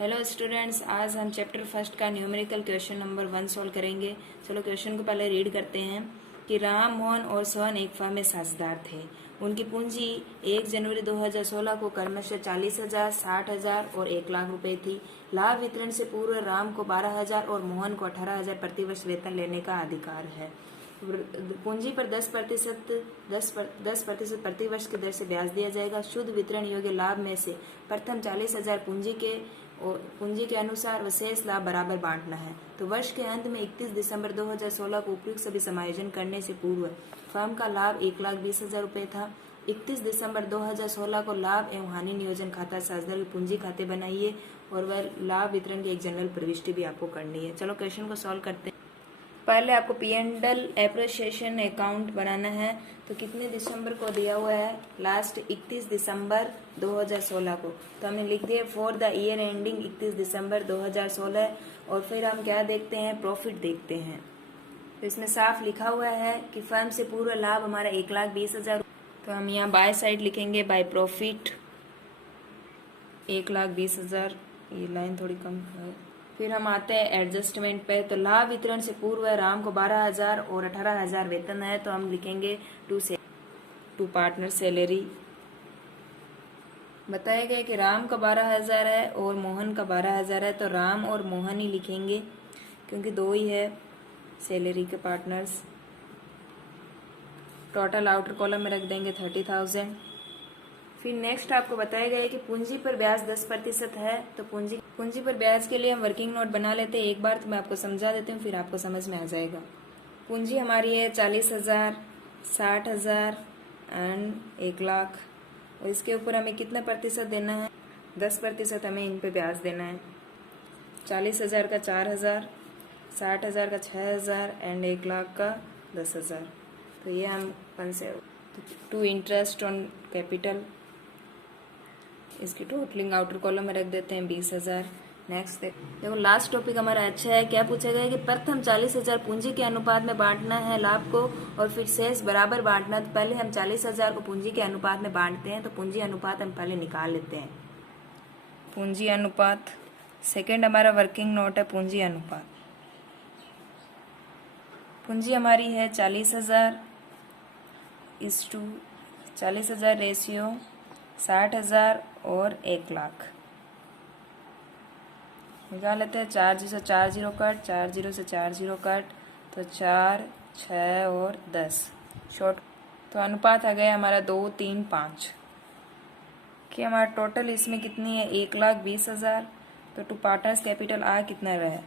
Hello students, आज हम chapter first का न्यूमेरिकल क्वेश्चन नंबर 1 सॉल्व करेंगे। चलो क्वेश्चन को पहले रीड करते हैं कि राम, मोहन और सोहन एक फर्म में साझेदार थे। उनकी पूंजी 1 जनवरी 2016 को क्रमशः 40,000, 60,000 और 1 लाख रुपए थी। लाभ वितरण से पूर्व राम को 12,000 और मोहन को 18,000 प्रतिवर्ष वेतन लेने का अधिकार है। पूंजी पर 10% प्रतिवर्ष की दर से ब्याज दिया जाएगा। शुद्ध वितरण योग्य लाभ में से प्रथम 40,000 पूंजी के अनुसार व शेष लाभ बराबर बांटना है। तो वर्ष के अंत में 31 दिसंबर 2016 को उपयुक्त सभी समायोजन करने से पूर्व फर्म का लाभ 1,20,000 रुपए था। 31 दिसंबर 2016 को लाभ एवं हानि नियोजन खाता साझेदार पूंजी खाते बनाइए और वह लाभ वितरण की एक जनरल प्रविष्टि भी आपको करनी है। चलो क्वेश्चन को सॉल्व करते हैं। पहले आपको P&L एप्रिसिएशन अकाउंट बनाना है। तो कितने दिसंबर को दिया हुआ है? लास्ट 31 दिसंबर 2016 को। तो हमने लिख दिया फॉर द ईयर एंडिंग 31 दिसंबर 2016। और फिर हम क्या देखते हैं? प्रॉफिट देखते हैं। तो इसमें साफ लिखा हुआ है कि फर्म से पूर्व लाभ हमारा 1,20,000। तो हम यहाँ बाय साइड लिखेंगे बाय प्रॉफिट 1,20,000। ये लाइन थोड़ी कम है। फिर हम आते हैं एडजस्टमेंट पे। तो लाभ वितरण से पूर्व राम को 12,000 और 18,000 वेतन है। तो हम लिखेंगे टू पार्टनर सैलरी। बताया गया कि राम का 12,000 है और मोहन का 12,000 है। तो राम और मोहन ही लिखेंगे क्योंकि दो ही है सैलरी के पार्टनर्स। टोटल आउटर कॉलम में रख देंगे 30,000। फिर नेक्स्ट आपको बताया गया है कि पूंजी पर ब्याज 10% है। तो पूंजी पर ब्याज के लिए हम वर्किंग नोट बना लेते हैं। एक बार तो मैं आपको समझा देती हूँ, फिर आपको समझ में आ जाएगा। पूंजी हमारी है 40,000, 60,000 एंड 1 लाख। और इसके ऊपर हमें कितना प्रतिशत देना है? 10% हमें इन पे ब्याज देना है। 40,000 का 4,000, 60,000 का 6,000 एंड 1 लाख का 10,000। तो ये हम टू इंटरेस्ट ऑन कैपिटल, इसकी टोटलिंग आउटर कॉलम में रख देते हैं 20,000। नेक्स्ट देखो लास्ट टॉपिक हमारा अच्छा है। क्या पूछा गया है कि प्रथम 40,000 पूंजी के अनुपात में बांटना है लाभ को और फिर शेष बराबर बांटना। तो पहले हम 40,000 को पूंजी के अनुपात में बांटते हैं। तो पूंजी अनुपात हम पहले निकाल लेते हैं। पूंजी अनुपात सेकेंड हमारा वर्किंग नोट है पूंजी अनुपात। पूंजी हमारी है 40,000 इस टू 40,000 रेशियो 60,000 और 1 लाख। निकाल लेते हैं। 4 0 से 4 0 कट, 4 0 से 4 0 कट, तो 4, 6 और 10 शॉर्ट। तो अनुपात आ गया हमारा 2, 3, 5 कि हमारा टोटल इसमें कितनी है? 1,20,000। तो टू पार्टनर्स कैपिटल आ कितना रहा है?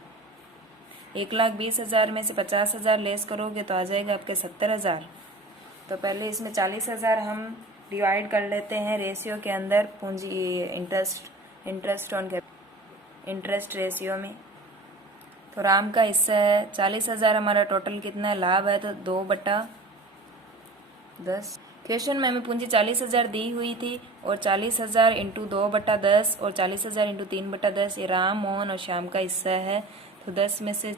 1,20,000 में से 50,000 लेस करोगे तो आ जाएगा आपके 70,000। तो पहले इसमें 40,000 हम डिवाइड कर लेते हैं रेशियो के अंदर पूंजी इंटरेस्ट रेशियो में। तो राम का हिस्सा है 40,000। हमारा टोटल कितना है? लाभ है तो 2/10। क्वेश्चन में हमें पूंजी 40,000 दी हुई थी और 40,000 इंटू 2/10 और 40,000 इंटू 3/10 ये राम, मोहन और श्याम का हिस्सा है। तो 10 में से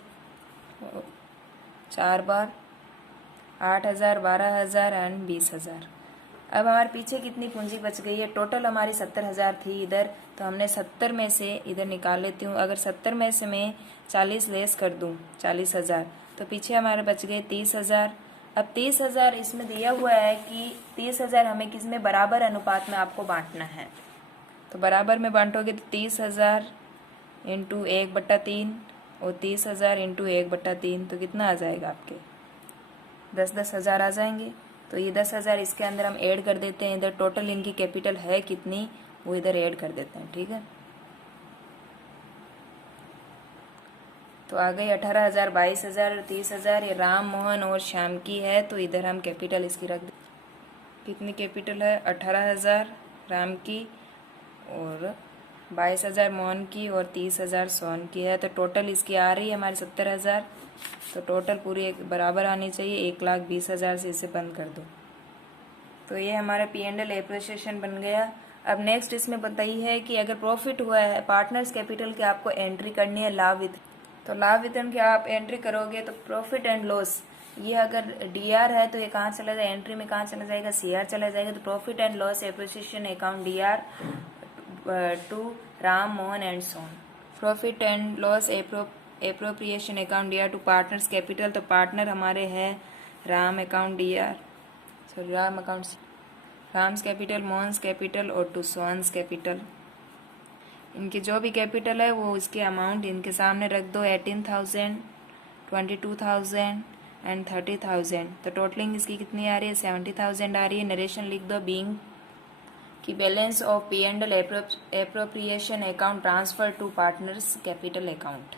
4 बार 8,000, 12,000 एंड 20,000। अब हमारे पीछे कितनी पूंजी बच गई है? टोटल हमारी 70,000 थी इधर। तो हमने 70 में से इधर निकाल लेती हूँ। अगर 70 में से मैं 40 लेस कर दूँ 40,000 तो पीछे हमारे बच गए 30,000। अब 30,000 इसमें दिया हुआ है कि 30,000 हमें किस में बराबर अनुपात में आपको बांटना है। तो बराबर में बांटोगे तो 30,000 इंटू 1/3 और 30,000 इंटू 1/3 तो कितना आ जाएगा आपके? 10,000 आ जाएंगे। तो ये 10,000 इसके अंदर हम ऐड कर देते हैं। इधर टोटल इनकी कैपिटल है कितनी वो इधर ऐड कर देते हैं। ठीक है, तो आ गई 18,000, 22,000, 30,000। ये राम, मोहन और श्याम की है। तो इधर हम कैपिटल इसकी रख देते। कितनी कैपिटल है? 18,000 राम की और 22,000 मोहन की और 30,000 सोहन की है। तो टोटल इसकी आ रही है हमारी 70,000। तो टोटल पूरी एक बराबर आनी चाहिए। 1,20,000 से इसे बंद कर दो। तो ये हमारा P&L एप्रिसिएशन बन गया। अब नेक्स्ट इसमें बताइए है कि अगर प्रॉफिट हुआ है पार्टनर्स कैपिटल की आपको एंट्री करनी है लाभ वितरण। तो लाभ वितरण की आप एंट्री करोगे तो प्रॉफिट एंड लॉस ये अगर DR है तो ये कहाँ चला जाएगा? एंट्री में कहाँ चला जाएगा? CR चला जाएगा। तो profit and loss appreciation account DR to Ram, Mohan and Sohan. Profit and loss appropriation account दिया टू पार्टनर्स कैपिटल, तो पार्टनर हमारे हैं राम अकाउंट दिया, sorry Ram account, Ram's capital, Mohan's capital और टू सोहन्स कैपिटल। इनके जो भी कैपिटल है वो इसके अमाउंट इनके सामने रख दो, 18,000, 22,000 एंड 30,000। तो टोटलिंग इसकी कितनी आ रही है, 70,000 आ रही है। नरेशन लिख दो, बीइंग कि balance of P and L appropriation account transfer to partners capital account.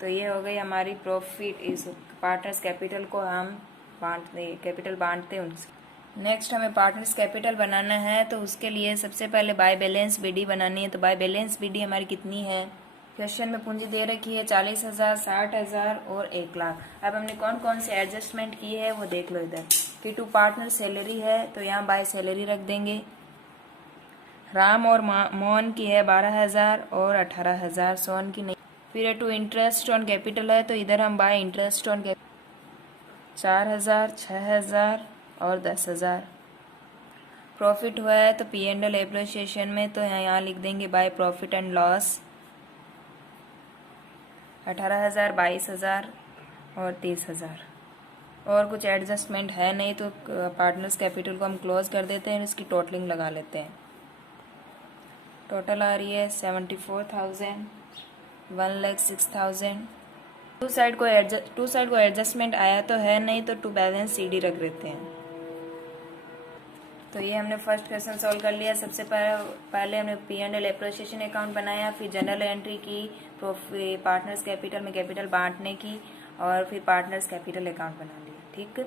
तो ये हो गई हमारी प्रॉफिट, इस पार्टनर्स कैपिटल को हम कैपिटल बांटते हैं उनसे। नेक्स्ट हमें पार्टनर्स कैपिटल बनाना है, तो उसके लिए सबसे पहले बाय बैलेंस बीडी बनानी है। तो बाय बैलेंस बीडी हमारी कितनी है, क्वेश्चन में पूंजी दे रखी है 40,000, 60,000 और 1,00,000। अब हमने कौन कौन से एडजस्टमेंट की है वो देख लो इधर। कि टू पार्टनर सैलरी है तो यहाँ बाय सैलरी रख देंगे। राम और मोहन की है 12,000 और 18,000, सोहन की नहीं। फिर टू इंटरेस्ट ऑन कैपिटल है तो इधर हम बाय इंटरेस्ट ऑन कैपिटल 4,000, 6,000 और 10,000। प्रॉफिट हुआ है तो पी एंड एल एप्रिसिएशन में तो यहाँ लिख देंगे बाय प्रॉफिट एंड लॉस 18,000, 22,000 और 30,000। और कुछ एडजस्टमेंट है नहीं तो पार्टनर्स कैपिटल को हम क्लोज कर देते हैं, इसकी टोटलिंग लगा लेते हैं। टोटल आ रही है 74,000, 1,06,000। टू साइड को एडजस्टमेंट आया तो है नहीं तो टू बैलेंस सीडी रख देते हैं। तो ये हमने फर्स्ट क्वेश्चन सॉल्व कर लिया। सबसे पहले हमने P and L appreciation account बनाया, फिर जनरल एंट्री की पार्टनर्स कैपिटल में कैपिटल बांटने की, और फिर पार्टनर्स कैपिटल अकाउंट बना लिया। ठीक।